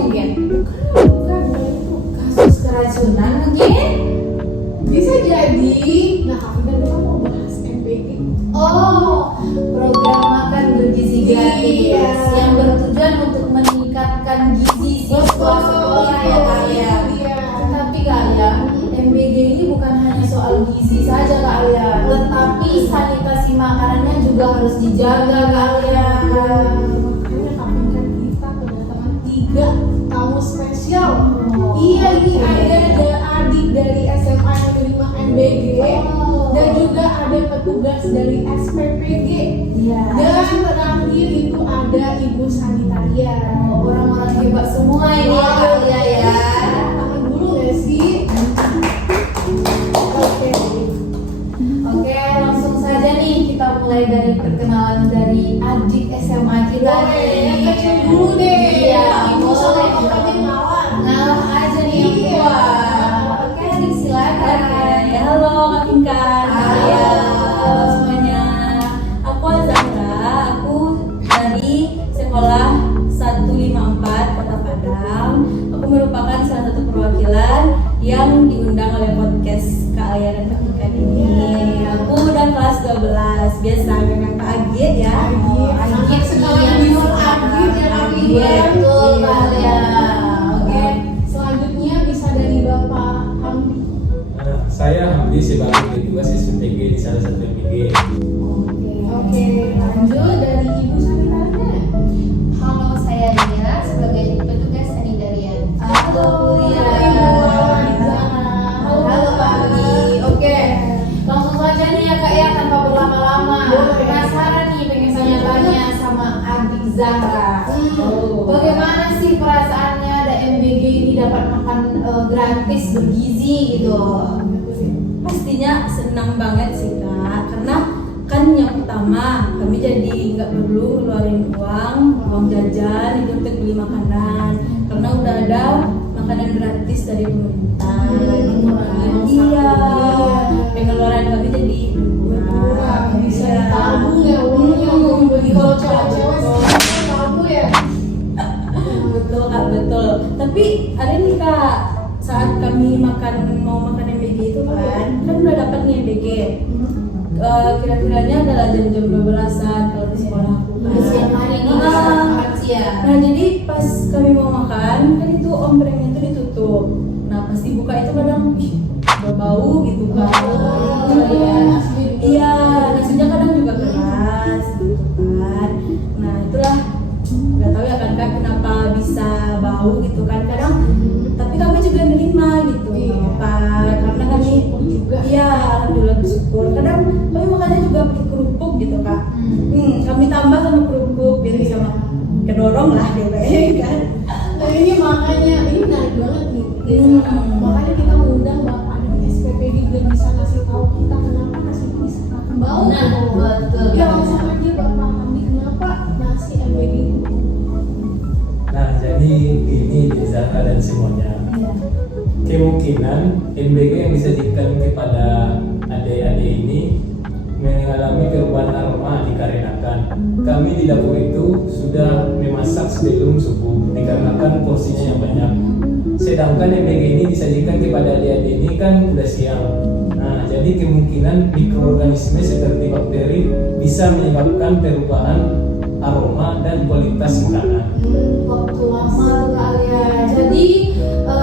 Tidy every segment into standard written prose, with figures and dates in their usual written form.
mungkin? Bukan itu. Kasus keracunan mungkin? Bisa jadi. Nah, kami kan mau bahas MBG. Oh, program makan bergizi gratis yang bertujuan untuk meningkatkan gizi siswa sekolah ya kalian. Tetapi kalian, MBG ini bukan hanya soal gizi saja kalian, tetapi sanitasi makanannya juga harus dijaga kalian. Makanya kami kan kita kedatangan 3 tamu spesial. Oh, Iya, ini oke. ada adik dari SMA yang menerima MBG Oh. dan juga ada petugas dari SPPG. Iya. Dan terakhir itu ada ibu sanitaria. Oh, orang-orang hebat semua ini ya kalian ya. Tangan dulu nggak sih? Oke. Oke, langsung saja nih kita mulai dari perkenalan dari adik SMA kita Boleh, yang nih. kecil dulu deh. Iya, Ibu sama boleh. bapaknya ngalah. Ngalah aja nih yang Iya. tua. Oke, adik silakan. Halo Kak Pinkan. Halo. Semuanya. Aku Azahra, aku dari sekolah 154 Kota Padang. Aku merupakan salah satu perwakilan yang diundang oleh podcast Kak Alia dan Kak Pinkan ini. Aku udah kelas 12, biasa kakak Agit ya. Agit Sekarang yang di Mall Agit ya kami. Betul Iya. kalian. Oke. Selanjutnya bisa dari Bapak Hamdi. Saya Hamdi sebagai ketua siswa PG di salah satu MPG. Oke, lanjut dari Ibu sanitaria. Halo, saya Dira sebagai petugas sanitarian. Halo, Ria. Halo, Pak Adi. Oke, langsung saja nih ya Kak ya, tanpa berlama-lama. Boleh. Penasaran nih pengen tanya-tanya sama adik Zahra. Oh. Bagaimana sih perasaannya ada MBG ini dapat makan gratis bergizi gitu? Pastinya senang banget sih Kak, karena kan yang pertama kami jadi nggak perlu ngeluarin uang jajan itu untuk beli makanan, karena udah ada makanan gratis dari pemerintah. Iya, pengeluaran kami jadi Wah, bisa Iya. ditabung ya uangnya untuk beli kalau cewek-cewek sekarang tabu ya. Betul Kak, betul. Tapi ada nih Kak, saat kami mau makan MBG itu kan udah dapat nih MBG. Kira-kiranya adalah jam-jam 12-an kalau di sekolah aku kan. Di siang hari nih, Ah. makan siang. Nah jadi pas kami mau makan kan itu omprengnya itu ditutup. Nah pas dibuka itu kadang bau gitu kan. Iya, nasinya kadang juga keras gitu kan. Nah itulah nggak tahu ya kan Kak kenapa bisa bau gitu kan kadang. Tapi kami juga nerima gitu. Pak, karena kami juga. iya alhamdulillah bersyukur. Kadang kami makannya juga pakai kerupuk gitu Kak. Kami tambah sama kerupuk biar bisa kedorong lah gitu kan. Nah ini makanya ini menarik banget nih. Makanya kita ngundang Bapak dari SPPD biar bisa ngasih tahu kita kenapa nasi itu bisa makan bau. Nah, betul. Ya langsung aja Bapak Hamdi, kenapa nasi MBG itu? Nah, jadi ini di Zahra dan semuanya. Kemungkinan MBG yang disajikan kepada adik-adik ini mengalami perubahan aroma dikarenakan kami di dapur itu sudah memasak sebelum subuh dikarenakan porsinya yang banyak. Sedangkan MBG ini disajikan kepada adik-adik ini kan udah siang. Nah, jadi kemungkinan mikroorganisme seperti bakteri bisa menyebabkan perubahan aroma dan kualitas makanan. Waktu lama kalian. Jadi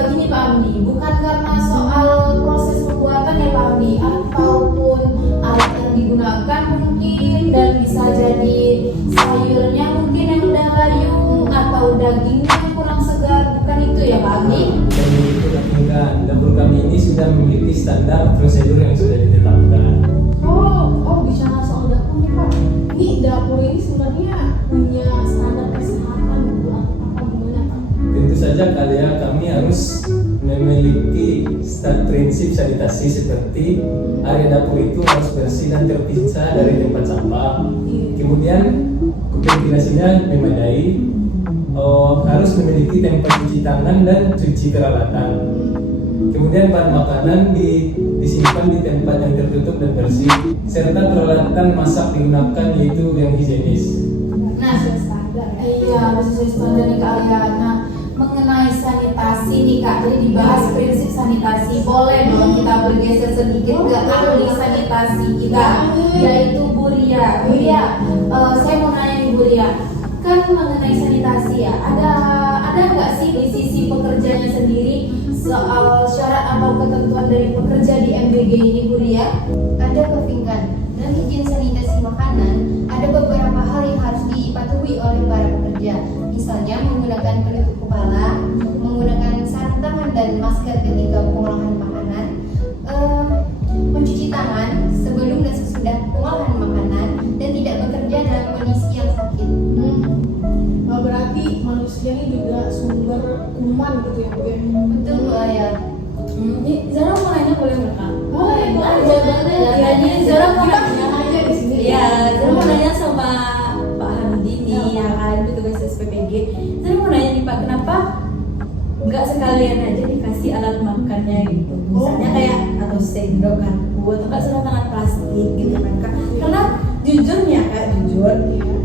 gini Pak Amdi, bukan karena soal proses pembuatan ya Pak Amdi, ataupun alat yang digunakan mungkin, dan bisa jadi sayurnya mungkin yang udah layu atau dagingnya yang kurang segar, bukan itu ya Pak Amdi? Dan itu enggak, dapur kami ini sudah memiliki standar prosedur yang sudah ditetapkan. Oh bicara soal dapur nih Pak. Ini dapur ini sebenarnya punya standar kesehatan buat apa gimana Pak? Tentu saja kami harus memiliki prinsip sanitasi seperti area dapur itu harus bersih dan terpisah dari tempat sampah. Kemudian ventilasinya memadai, harus memiliki tempat cuci tangan dan cuci peralatan. Kemudian bahan makanan disimpan di tempat yang tertutup dan bersih, serta peralatan masak digunakan yaitu yang higienis. Nah, Standar ya. iya, harus sesuai standar nih kalian. Nah, mengenai Kak, tadi dibahas prinsip sanitasi. Boleh dong kita bergeser sedikit ke ahli sanitasi kita, yaitu Bu Ria. Bu Ria, saya mau nanya nih Bu Ria, kan mengenai sanitasi ya, ada nggak sih di sisi pekerjanya sendiri soal syarat atau ketentuan dari pekerja di MBG ini Bu Ria? Ada Kevingkan. Dalam izin sanitasi makanan, ada beberapa hal yang harus dipatuhi oleh para pekerja. Misalnya menggunakan penutup kepala, menggunakan sarung tangan dan masker ketika pengolahan makanan, mencuci tangan sebelum dan sesudah pengolahan makanan, dan tidak bekerja dalam kondisi yang sakit. Berarti manusia ini juga sumber kuman gitu ya Bu ya? Betul Bu Aya. Ini Zara mau nanya boleh nggak Kak? Boleh, boleh. Ya, ini Zara mau Kita nanya. aja di sini. Iya, Zara mau nanya sama Pak Hamdi nih, ya kan, petugas SPPG. Zara mau nanya nih Pak, kenapa nggak sekalian aja dikasih alat makannya gitu? Misalnya kayak atau sendok, garpu, atau nggak sarung tangan plastik gitu kan Kak? Karena jujurnya Kak, jujur,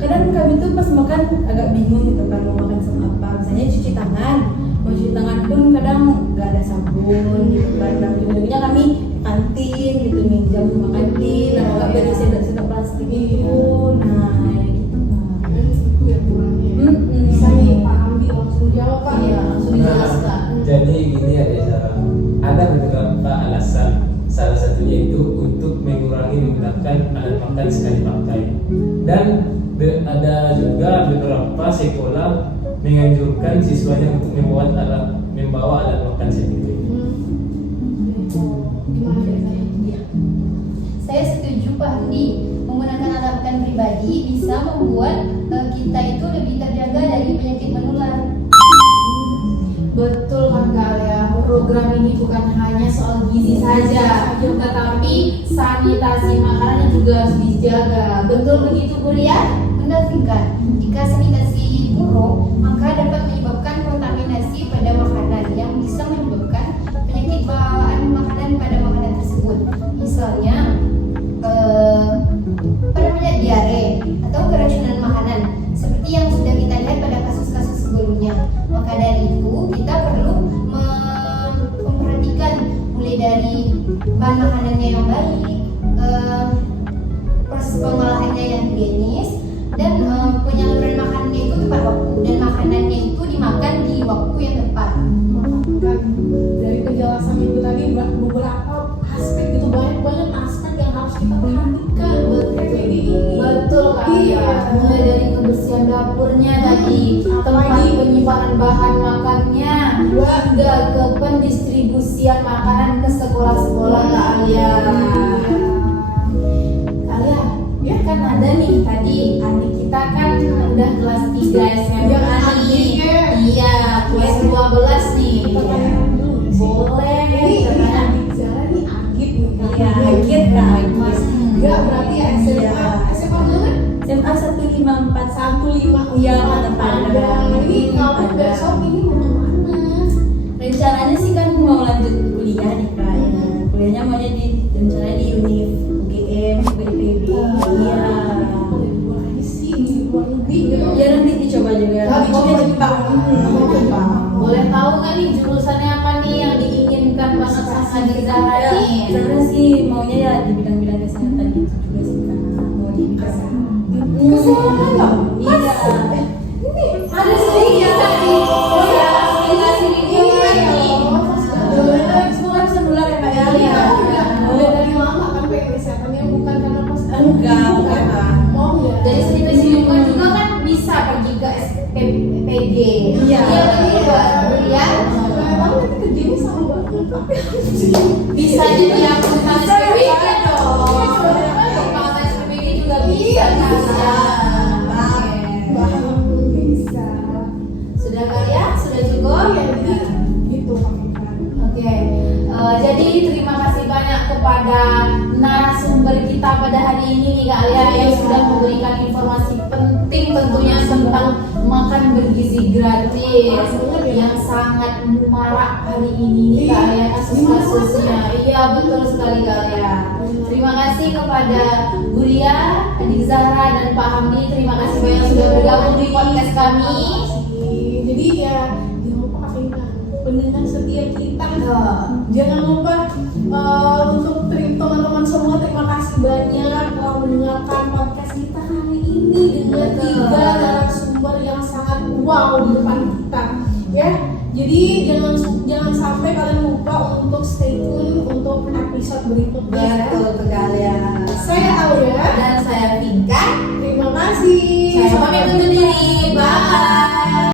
kadang kami tuh pas makan agak bingung gitu kan mau makan sama apa. Misalnya cuci tangan, mau cuci tangan pun kadang nggak ada sabun gitu kan. Dan ujung-ujungnya kami kantin gitu, minjam sama kantin, atau nggak beli sendok-sendok plastik itu. Nah, ya gitu Kak. Itu yang kurangnya. Mm-mm. Bisa nih Pak Hamdi langsung jawab Pak. Iya, langsung dijelaskan. Jadi gini ya Sarah, ada beberapa alasan. Salah satunya itu untuk mengurangi menggunakan alat makan sekali pakai. Dan ada juga beberapa sekolah menganjurkan siswanya untuk membawa alat makan sendiri. Gimana ceritanya? Saya setuju Pak Hamdi. Menggunakan alat makan pribadi bisa membuat kita itu lebih terjaga dari penyakit menular. Betul kan Kak ya, program ini bukan hanya soal gizi saja, tetapi sanitasi makanan juga harus dijaga. Betul begitu Bu Ria? Benar Vika, jika sanitasi buruk, maka dapat menyebabkan kontaminasi pada makanan yang bisa menyebabkan penyakit bawaan makanan pada makanan tersebut. Misalnya, diare atau keracunan makanan, seperti yang sudah kita lihat pada kasus-kasus sebelumnya. Maka dari itu, kita perlu memperhatikan mulai dari bahan makanannya yang baik, proses pengolahannya yang higienis, dan penyaluran makanannya itu tepat waktu, dan makanannya itu dimakan di waktu yang tepat. Dan dari penjelasan Ibu tadi beberapa aspek gitu, banyak banget aspek yang harus kita perhatikan buat PPD ini. Betul Kak Iya. ya, mulai dari kebersihan dapurnya tadi, tempat penyimpanan bahan makannya, hingga ke pendistribusian makanan ke sekolah-sekolah Kak Alia. Kak Alia, ya kan ada nih tadi adik kita kan udah kelas 3 SMA nih. Iya, kelas 12 nih. Boleh. Jadi ini adik Zara nih Agit nih Kak. Iya, Agit Kak, Agit. Enggak, berarti ya SMA. Iya. SMA mana? SMA 154 154. Iya, Kota Padang. Ini kamu besok ini mau kemana? Rencananya sih kan mau lanjut kuliah nih Kak. Ya. Kuliahnya maunya rencananya di Univ UGM, UITB. Iya. Boleh aja sih di luar negeri gitu. Ya nanti dicoba juga. Mau ke Jepang. Mau ke Jepang. Boleh tahu nggak nih jurusannya apa nih yang diinginkan banget sama adik Zara nih? Zara sih maunya ya di bidang-bidang kesehatan gitu juga sih Kak. Mau di bidang Kesehatan loh. Iya. Ada sedikit tadi. Oh ya, aplikasi review lagi. Semua bisa nular ya Kak ya. Iya, udah dari lama kan pengen kesehatannya bukan karena pas Enggak, bukan Kak. mau ya. Dari sini lingkungan juga kan bisa pergi ke SPPG. Iya. Betul Mbak ya. Kayak tahu nanti kerjanya sama banget tapi Bisa jadi akuntan SPPG dong. Akuntan SPPG juga bisa. bisa. Sudah Kak ya? Sudah cukup? Oh ya, jadi gitu kami kan. Oke, jadi terima kasih banyak kepada narasumber kita pada hari ini nih Kak Alia yang sudah memberikan informasi penting tentunya tentang makan bergizi gratis yang sangat marak hari ini nih Kak Alia kasus-kasusnya. Iya betul sekali Kak Alia. Terima kasih kepada Bu Ria, Adik Zahra dan Pak Hamdi. Terima kasih banyak sudah bergabung di podcast kami. Jadi ya jangan lupa pendengar setia Jangan lupa untuk teman-teman semua, terima kasih banyak telah mendengarkan podcast kita kali ini dengan 3 narasumber yang sangat wow di depan kita, ya. Jadi jangan sampai kalian lupa untuk stay tune untuk episode berikutnya. Betul sekali ya. Saya Aulia Dan saya Vinka. terima kasih. Saya pamit undur diri. Bye.